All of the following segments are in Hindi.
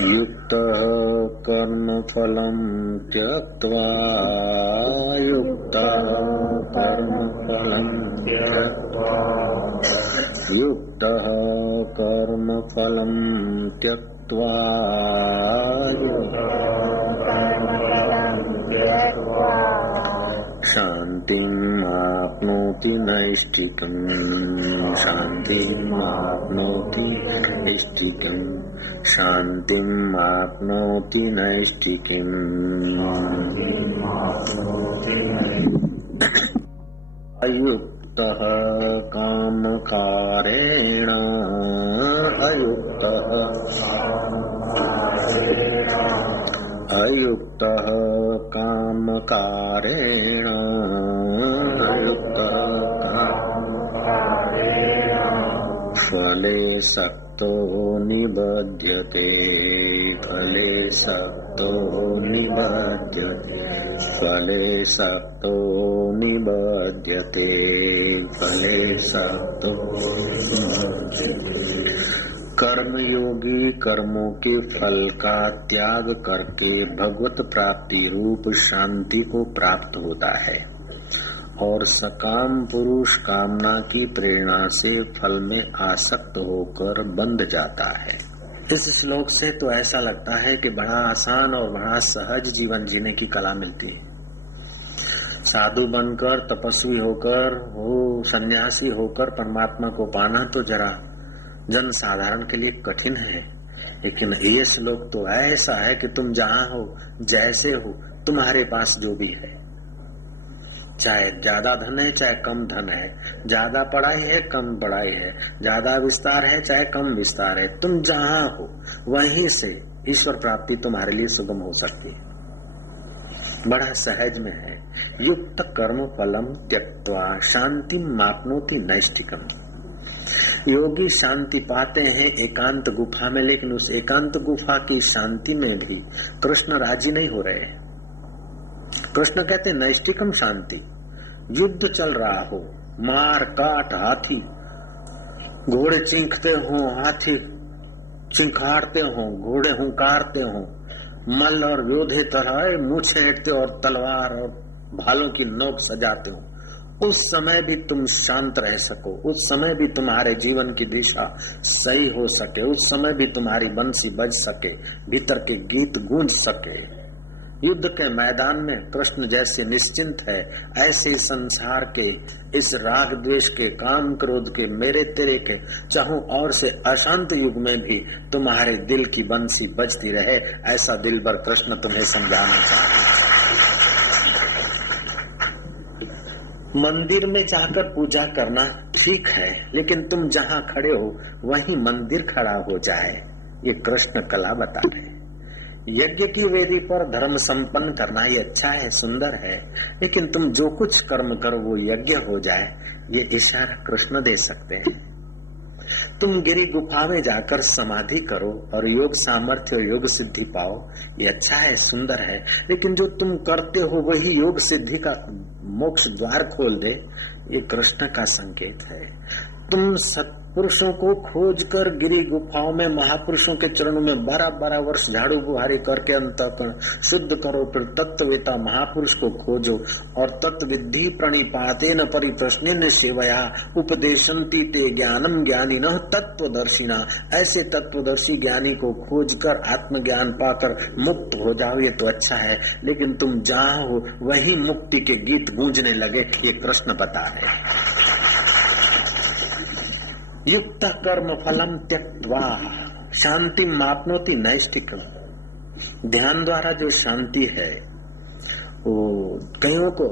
युक्तः कर्मफलं त्यक्त्वा युक्तः कर्मफलं त्यक्त्वा युक्तः कर्मफलं त्यक्त्वा शान्तिम् आप्नोति नैष्ठिकम् शान्तिम् आप्नोति नैष्ठिकम् शान्तिम् आप्नोति नैष्ठिकीम् अयुक्तः कामकारेण अयुक्तः कामकारेण फले सक्तो निबध्यते फले सक्तो निबध्यते फले सक्तो निबध्यते फले सक्तो कर्मयोगी कर्मों के फल का त्याग करके भगवत प्राप्ति रूप शांति को प्राप्त होता है और सकाम पुरुष कामना की प्रेरणा से फल में आसक्त होकर बंध जाता है। इस श्लोक से तो ऐसा लगता है कि बड़ा आसान और बड़ा सहज जीवन जीने की कला मिलती है। साधु बनकर तपस्वी होकर वो सन्यासी होकर परमात्मा को पाना तो जरा जन साधारण के लिए कठिन है, लेकिन ये श्लोक तो ऐसा है कि तुम जहाँ हो जैसे हो तुम्हारे पास जो भी है, चाहे ज्यादा धन है चाहे कम धन है, ज्यादा पढ़ाई है कम पढ़ाई है, ज्यादा विस्तार है चाहे कम विस्तार है, तुम जहाँ हो वहीं से ईश्वर प्राप्ति तुम्हारे लिए सुगम हो सकती है। बड़ा सहज में है। युक्त कर्म फलम त्यक्त्वा शांति मापनोति नैष्ठिकम। योगी शांति पाते हैं एकांत गुफा में, लेकिन उस एकांत गुफा की शांति में भी कृष्ण राजी नहीं हो रहे। कृष्ण कहते नैष्ठिकम शांति। युद्ध चल रहा हो, मार काट, हाथी घोड़े चींखते हो, हाथी चिंखाड़ते हो, घोड़े हुंकारते हो, मल और योद्धे तरह मुँह छेड़ते और तलवार और भालों की नोक सजाते हो, उस समय भी तुम शांत रह सको, उस समय भी तुम्हारे जीवन की दिशा सही हो सके, उस समय भी तुम्हारी बंसी बज सके, भीतर के गीत गूंज सके। युद्ध के मैदान में कृष्ण जैसे निश्चिंत है, ऐसे संसार के इस राग द्वेष के, काम क्रोध के, मेरे तेरे के चाहों और से अशांत युग में भी तुम्हारे दिल की बंसी बजती रहे, ऐसा दिलबर कृष्ण तुम्हें समझाना चाहते हैं। मंदिर में जाकर पूजा करना ठीक है, लेकिन तुम जहाँ खड़े हो वहीं मंदिर खड़ा हो जाए, ये कृष्ण कला बता रहे। यज्ञ की वेदी पर धर्म संपन्न करना ये अच्छा है, सुंदर है, लेकिन तुम जो कुछ कर्म करो वो यज्ञ हो जाए, ये इशारा कृष्ण दे सकते हैं। तुम गिरी गुफा में जाकर समाधि करो और योग सामर्थ्य और योग सिद्धि पाओ, ये अच्छा है, सुंदर है, लेकिन जो तुम करते हो वही योग सिद्धि का मोक्ष द्वार खोल दे, ये कृष्ण का संकेत है। तुम सत्पुरुषों को खोजकर गिरी गुफाओं में महापुरुषों के चरणों में 12-12 वर्ष झाड़ू बुहारी करके अंतःकरण शुद्ध करो, फिर तत्ववेता महापुरुष को खोजो और तत्विद्धि प्रणिपातेन परिप्रश्नेन सेवया उपदेशन्ति ते ज्ञानम ज्ञानिनः तत्वदर्शिना। ऐसे तत्वदर्शी ज्ञानी को खोजकर आत्मज्ञान पाकर मुक्त हो जाओ, ये तो अच्छा है, लेकिन तुम जहाँ हो वही मुक्ति के गीत गूंजने लगे, ये कृष्ण बता रहे। युक्त कर्म फलम त्यक्त्वा शांति मापनोति नैष्ठिकम। ध्यान द्वारा जो शांति है वो कईयों को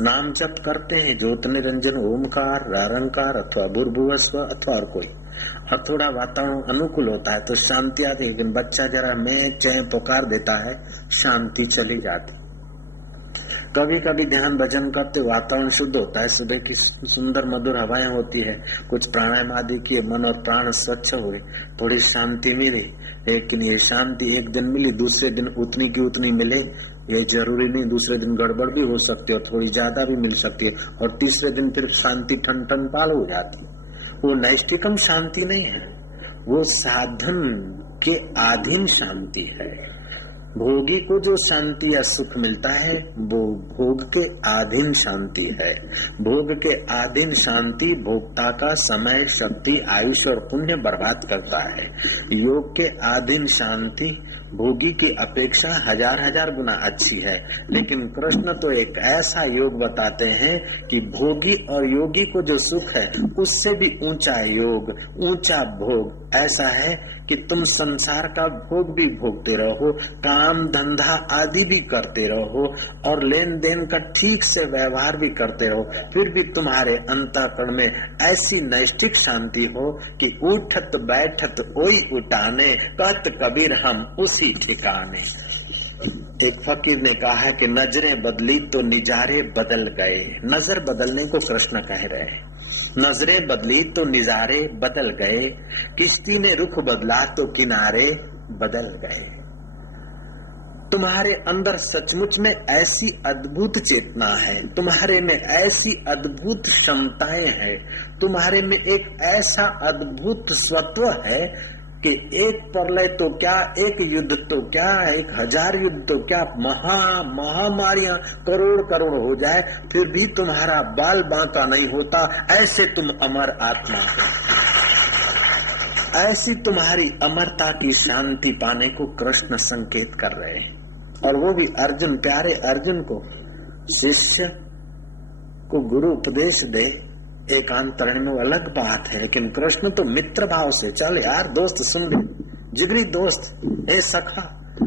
नाम जप करते हैं, ज्योत निरंजन ओमकार, निरंकार अथवा भूर्भुवस्व अथवा और कोई, और थोड़ा वातावरण अनुकूल होता है तो शांति आती है, लेकिन बच्चा जरा मैं चैं पुकार देता है, शांति चली जाती। कभी कभी ध्यान भजन करते वातावरण शुद्ध होता है, सुबह की सुंदर मधुर हवाएं होती है, कुछ प्राणायाम आदि किए, मन और प्राण स्वच्छ हुए, थोड़ी शांति मिली, लेकिन ये शांति एक दिन मिली, दूसरे दिन उतनी की उतनी मिले ये जरूरी नहीं, दूसरे दिन गड़बड़ भी हो सकती है और थोड़ी ज्यादा भी मिल सकती है, और तीसरे दिन फिर शांति ठन पाल हो जाती है। वो नैष्ठिकम शांति नहीं है, वो साधन के अधीन शांति है। भोगी को जो शांति या सुख मिलता है वो भोग के अधीन शांति है। भोग के अधीन शांति भोक्ता का समय, शक्ति, आयुष और पुण्य बर्बाद करता है। योग के अधीन शांति भोगी की अपेक्षा हजार गुना अच्छी है। लेकिन कृष्ण तो एक ऐसा योग बताते हैं कि भोगी और योगी को जो सुख है उससे भी ऊंचा योग, ऊंचा भोग ऐसा है कि तुम संसार का भोग भी भोगते रहो, काम धंधा आदि भी करते रहो और लेन देन का ठीक से व्यवहार भी करते रहो, फिर भी तुम्हारे अंतःकरण में ऐसी नैष्ठिक शांति हो कि उठत बैठत ओई उठाने, कहत कबीर हम उसी ठिकाने। एक फकीर ने कहा है कि नजरें बदली तो निजारे बदल गए। नजर बदलने को कृष्ण कह रहे हैं। नजरें बदली तो निजारे बदल गए, किश्ती ने रुख बदला तो किनारे बदल गए। तुम्हारे अंदर सचमुच में ऐसी अद्भुत चेतना है, तुम्हारे में ऐसी अद्भुत क्षमताएं हैं, तुम्हारे में एक ऐसा अद्भुत स्वत्व है कि एक प्रलय तो क्या, एक युद्ध तो क्या, 1000 युद्ध तो क्या, महामारियां करोड़ हो जाए फिर भी तुम्हारा बाल बांका नहीं होता। ऐसे तुम अमर आत्मा हो। ऐसी तुम्हारी अमरता की शांति पाने को कृष्ण संकेत कर रहे हैं। और वो भी अर्जुन, प्यारे अर्जुन को, शिष्य को गुरु उपदेश दे एकांतरण में अलग बात है, लेकिन कृष्ण तो मित्र भाव से, चल यार दोस्त सुन ले, जिगरी दोस्त, ए सखा।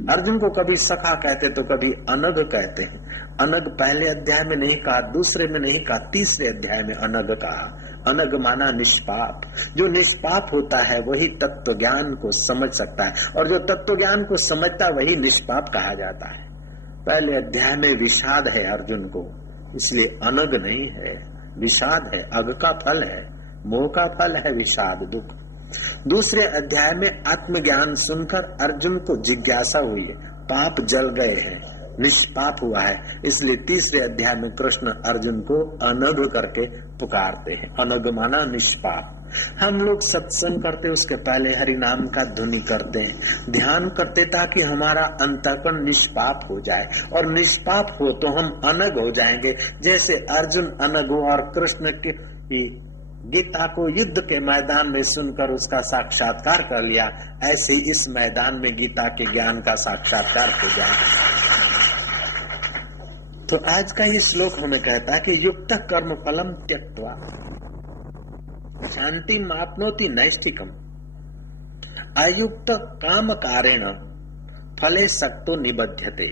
अर्जुन को कभी सखा कहते तो कभी अनग कहते हैं। अनग पहले अध्याय में नहीं कहा, दूसरे में नहीं कहा, तीसरे अध्याय में अनग कहा। अनग माना निष्पाप। जो निष्पाप होता है वही तत्व ज्ञान को समझ सकता है, और जो तत्व ज्ञान को समझता वही निष्पाप कहा जाता है। पहले अध्याय में विषाद है अर्जुन को, इसलिए अनग नहीं है, विषाद है। अग का फल है, मोह का फल है विषाद, दुख। दूसरे अध्याय में आत्मज्ञान सुनकर अर्जुन को जिज्ञासा हुई है, पाप जल गए हैं, निष्पाप हुआ है, इसलिए तीसरे अध्याय में कृष्ण अर्जुन को अनग करके पुकारते हैं। अनग माना निष्पाप। हम लोग सत्संग करते उसके पहले हरि नाम का ध्वनि करते हैं, ध्यान करते ताकि हमारा अंतःकरण निष्पाप हो जाए, और निष्पाप हो तो हम अनग हो जाएंगे। जैसे अर्जुन अनग हुआ और कृष्ण की गीता को युद्ध के मैदान में सुनकर उसका साक्षात्कार कर लिया, ऐसे इस मैदान में गीता के ज्ञान का साक्षात्कार हो जाए। तो आज का ये श्लोक हमें कहता है कि युक्त कर्म फलम त्यक्त्वा शांति माप्नोति नैष्ठिकम अयुक्त काम कारेण फले सक्तो निबध्यते।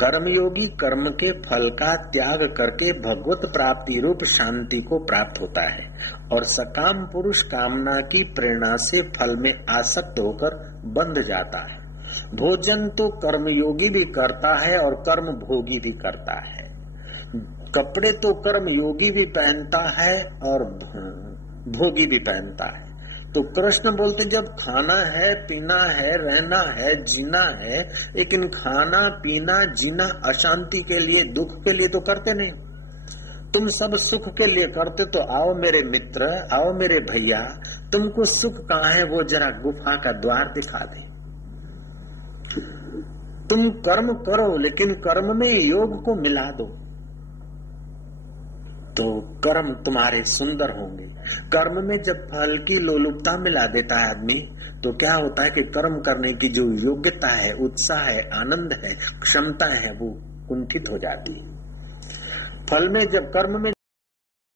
कर्मयोगी कर्म के फल का त्याग करके भगवत प्राप्ति रूप शांति को प्राप्त होता है, और सकाम पुरुष कामना की प्रेरणा से फल में आसक्त होकर बंध जाता है। भोजन तो कर्मयोगी भी करता है और कर्म भोगी भी करता है। कपड़े तो कर्मयोगी भी पहनता है और भोगी भी पहनता है। तो कृष्ण बोलते जब खाना है, पीना है, रहना है, जीना है, लेकिन खाना पीना जीना अशांति के लिए, दुख के लिए तो करते नहीं। तुम सब सुख के लिए करते, तो आओ मेरे मित्र, आओ मेरे भैया, तुमको सुख कहाँ है वो जरा गुफा का द्वार दिखा दे। तुम कर्म करो, लेकिन कर्म में योग को मिला दो, तो कर्म तुम्हारे सुंदर होंगे। कर्म में जब फल की लोलुपता मिला देता है आदमी, तो क्या होता है कि कर्म करने की जो योग्यता है, उत्साह है, आनंद है, क्षमता है, वो कुंठित हो जाती है। फल में जब कर्म में